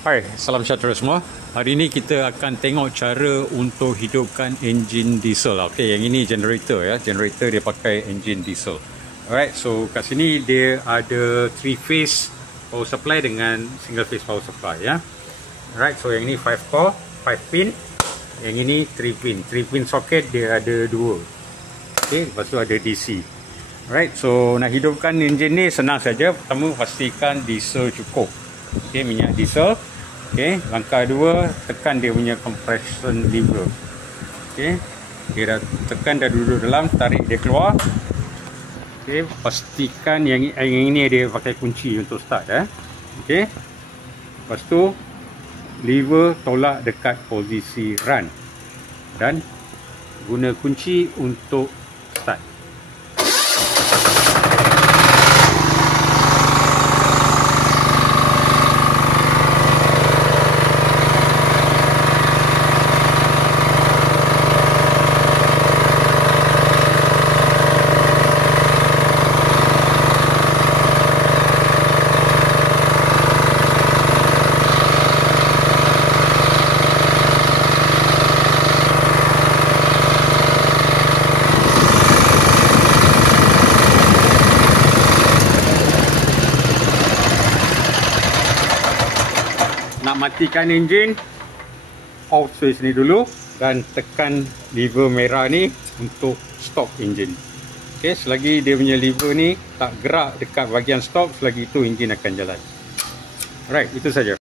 Hai, salam sejahtera semua. Hari ini kita akan tengok cara untuk hidupkan enjin diesel. Okey, yang ini generator ya. Generator dia pakai enjin diesel. Alright, so kat sini dia ada 3 phase power supply dengan single phase power supply ya. Alright, so yang ini 5 core, 5 pin. Yang ini 3 pin. 3 pin socket dia ada 2. Okey, lepas tu ada DC. Alright, so nak hidupkan enjin ni senang saja. Pertama, pastikan diesel cukup. Okey, minyak diesel. Okey, langkah 2, tekan dia punya compression lever. Okey, dia dah tekan, dah duduk dalam, tarik dia keluar. Okey, pastikan yang ini dia pakai kunci untuk start Okey. Lepas tu lever tolak dekat posisi run dan guna kunci untuk start. Nak matikan enjin, off switch ni dulu dan tekan lever merah ni untuk stop enjin. Okey, selagi dia punya lever ni tak gerak dekat bahagian stop, selagi itu enjin akan jalan. Alright, itu saja.